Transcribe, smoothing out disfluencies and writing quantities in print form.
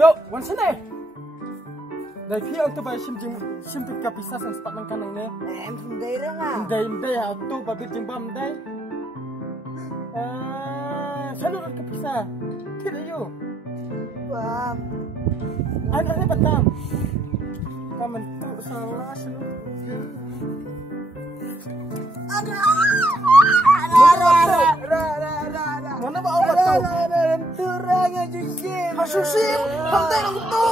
Dok, wan sini. Dari pihak tu bayar sim tu kapisa sang sepat nang kanang ni. Em sendiri lah. Ndai tu babir jembam ndai. Selalu dah kapisa. Tidak you. Bam. Ada ni batam. Kamen tu salah selalu. Ada. Mana bawa obat tu? Turangnya jusim. Hasusim, hantai nang tu.